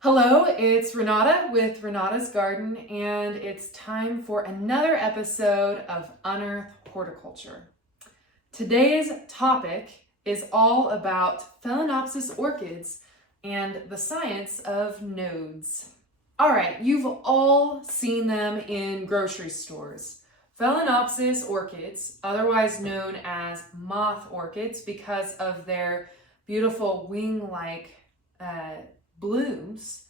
Hello, it's Renata with Renata's Garden, and it's time for another episode of Unearth Horticulture. Today's topic is all about Phalaenopsis orchids and the science of nodes. All right, you've all seen them in grocery stores. Phalaenopsis orchids, otherwise known as moth orchids because of their beautiful wing-like blooms,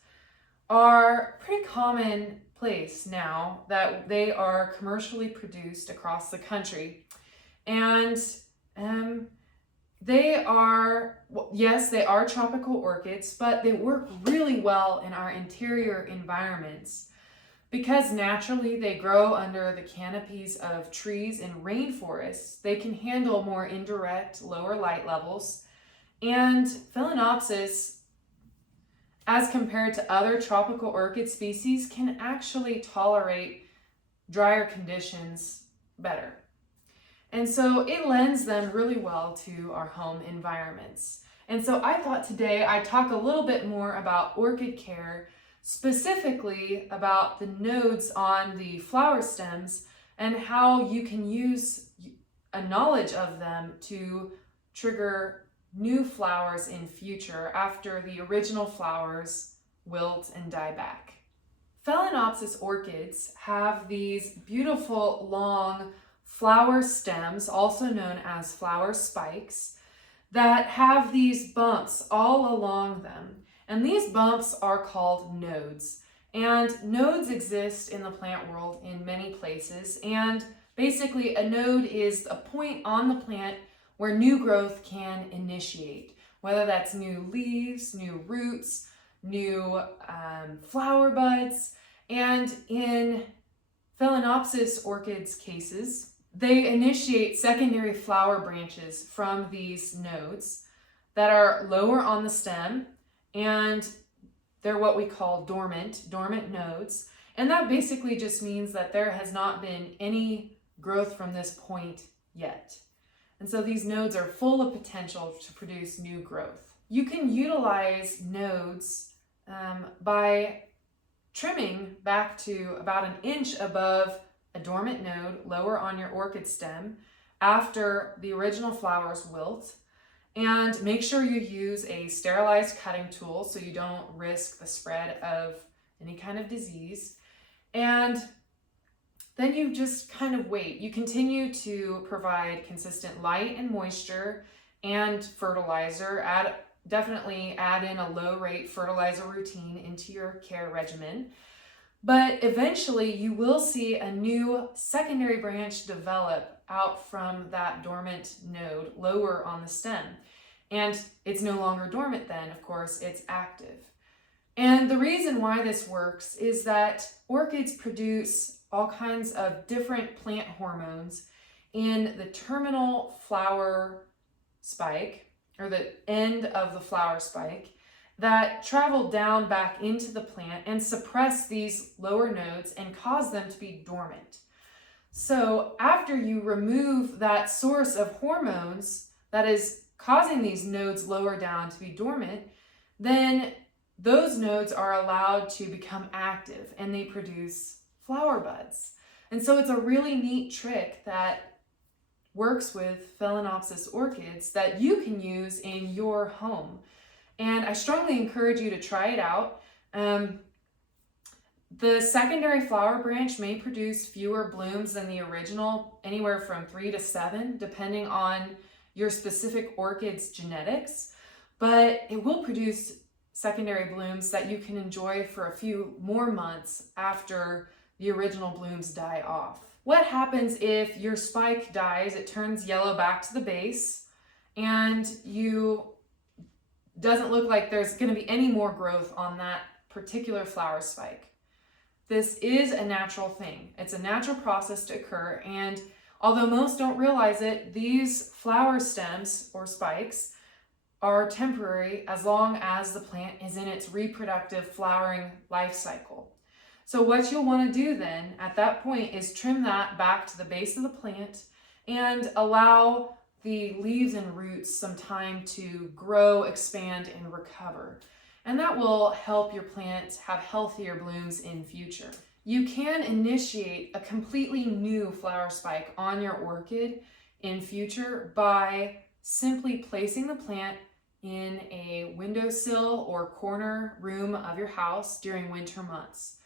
are pretty commonplace now that they are commercially produced across the country. And they are, yes, they are tropical orchids, but they work really well in our interior environments because naturally they grow under the canopies of trees and rainforests. They can handle more indirect, lower light levels. And Phalaenopsis, as compared to other tropical orchid species, can actually tolerate drier conditions better. And so it lends them really well to our home environments. And so I thought today I'd talk a little bit more about orchid care, specifically about the nodes on the flower stems and how you can use a knowledge of them to trigger new flowers in future after the original flowers wilt and die back. Phalaenopsis orchids have these beautiful long flower stems, also known as flower spikes, that have these bumps all along them. And these bumps are called nodes. And nodes exist in the plant world in many places. And basically a node is a point on the plant where new growth can initiate, whether that's new leaves, new roots, new flower buds. And in Phalaenopsis orchids cases, they initiate secondary flower branches from these nodes that are lower on the stem, and they're what we call dormant nodes. And that basically just means that there has not been any growth from this point yet. And so these nodes are full of potential to produce new growth. You can utilize nodes by trimming back to about an inch above a dormant node, lower on your orchid stem, after the original flowers wilt. And make sure you use a sterilized cutting tool so you don't risk the spread of any kind of disease. And then you just kind of wait. You continue to provide consistent light and moisture and fertilizer. Definitely add in a low rate fertilizer routine into your care regimen. But eventually you will see a new secondary branch develop out from that dormant node lower on the stem. And it's no longer dormant then, of course, it's active. And the reason why this works is that orchids produce all kinds of different plant hormones in the terminal flower spike, or the end of the flower spike, that travel down back into the plant and suppress these lower nodes and cause them to be dormant. So after you remove that source of hormones that is causing these nodes lower down to be dormant, then those nodes are allowed to become active and they produce flower buds. And so it's a really neat trick that works with Phalaenopsis orchids that you can use in your home. And I strongly encourage you to try it out. The secondary flower branch may produce fewer blooms than the original, anywhere from 3 to 7, depending on your specific orchid's genetics, but it will produce secondary blooms that you can enjoy for a few more months after the original blooms die off. What happens if your spike dies? It turns yellow back to the base, and doesn't look like there's going to be any more growth on that particular flower spike. This is a natural thing. It's a natural process to occur, and although most don't realize it, these flower stems or spikes are temporary as long as the plant is in its reproductive flowering life cycle. So what you'll want to do then at that point is trim that back to the base of the plant and allow the leaves and roots some time to grow, expand, and recover. and that will help your plant have healthier blooms in future. You can initiate a completely new flower spike on your orchid in future by simply placing the plant in a windowsill or corner room of your house during winter months.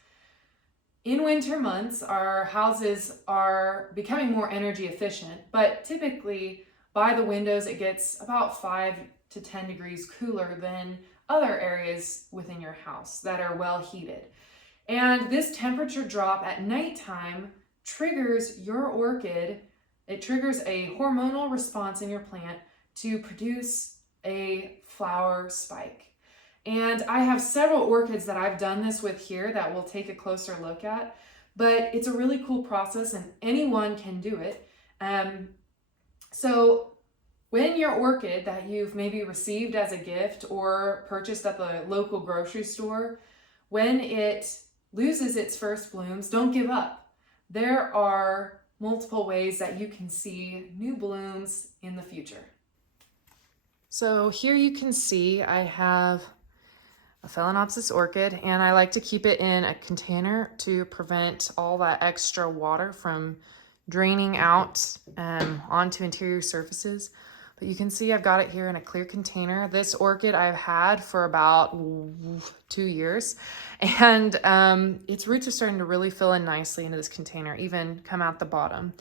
In winter months, our houses are becoming more energy efficient, but typically by the windows it gets about 5 to 10 degrees cooler than other areas within your house that are well heated. And this temperature drop at nighttime triggers your orchid. It triggers a hormonal response in your plant to produce a flower spike. And I have several orchids that I've done this with here that we'll take a closer look at, but it's a really cool process and anyone can do it. So when your orchid that you've maybe received as a gift or purchased at the local grocery store, when it loses its first blooms, don't give up. There are multiple ways that you can see new blooms in the future. So here you can see I have a Phalaenopsis orchid, and I like to keep it in a container to prevent all that extra water from draining out onto interior surfaces. But you can see I've got it here in a clear container. This orchid I've had for about 2 years, and its roots are starting to really fill in nicely into this container, even come out the bottom.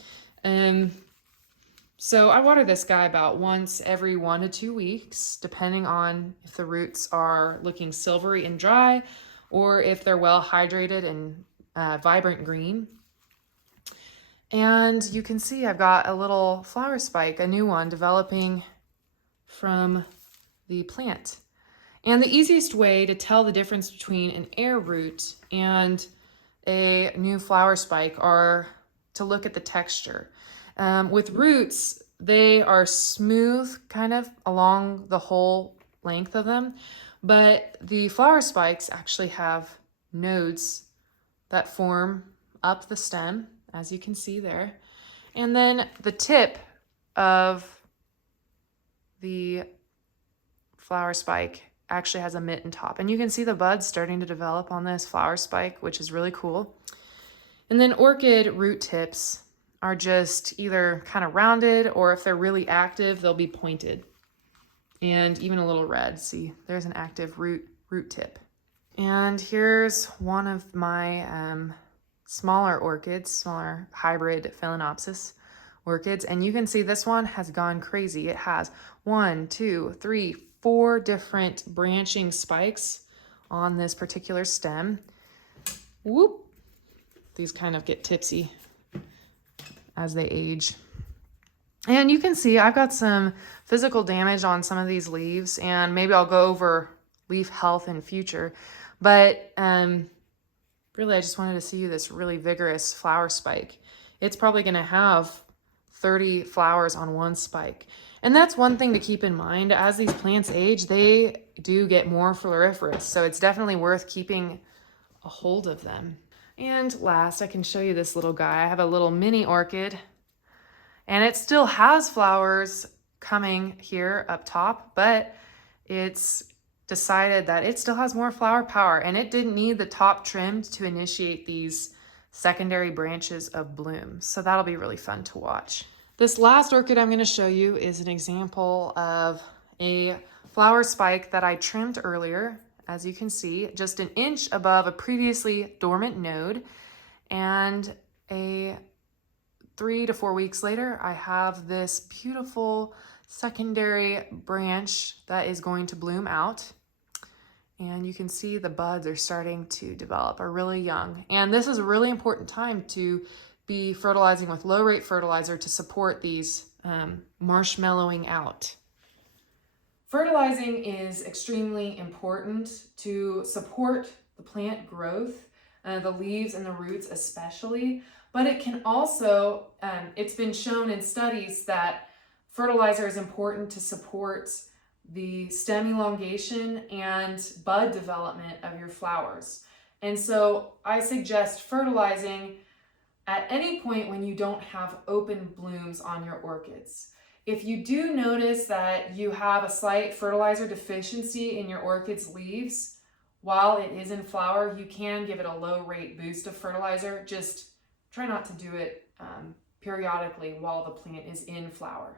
So I water this guy about once every 1 to 2 weeks, depending on if the roots are looking silvery and dry or if they're well hydrated and vibrant green. And you can see I've got a little flower spike, a new one developing from the plant. And the easiest way to tell the difference between an air root and a new flower spike are to look at the texture. With roots, they are smooth kind of along the whole length of them, but the flower spikes actually have nodes that form up the stem, as you can see there. And then the tip of the flower spike actually has a mitten top. And you can see the buds starting to develop on this flower spike, which is really cool. And then orchid root tips are just either kind of rounded, or if they're really active, they'll be pointed and even a little red. See, there's an active root tip. And here's one of my smaller orchids, smaller hybrid Phalaenopsis orchids. And you can see this one has gone crazy. It has 1, 2, 3, 4 different branching spikes on this particular stem. Whoop! These kind of get tipsy as they age. And you can see I've got some physical damage on some of these leaves, and maybe I'll go over leaf health in future. But really, I just wanted to see you this really vigorous flower spike. It's probably going to have 30 flowers on one spike. And that's one thing to keep in mind. As these plants age, they do get more floriferous. So it's definitely worth keeping a hold of them. And last, I can show you this little guy. I have a little mini orchid, and it still has flowers coming here up top, but it's decided that it still has more flower power, and it didn't need the top trimmed to initiate these secondary branches of bloom. So that'll be really fun to watch. This last orchid I'm going to show you is an example of a flower spike that I trimmed earlier. As you can see, just an inch above a previously dormant node, and 3 to 4 weeks later, I have this beautiful secondary branch that is going to bloom out. And you can see the buds are starting to develop, are really young. And this is a really important time to be fertilizing with low rate fertilizer to support these marshmallowing out. Fertilizing is extremely important to support the plant growth, the leaves and the roots especially, but it can also, it's been shown in studies that fertilizer is important to support the stem elongation and bud development of your flowers. And so I suggest fertilizing at any point when you don't have open blooms on your orchids. If you do notice that you have a slight fertilizer deficiency in your orchid's leaves while it is in flower, you can give it a low rate boost of fertilizer. Just try not to do it periodically while the plant is in flower.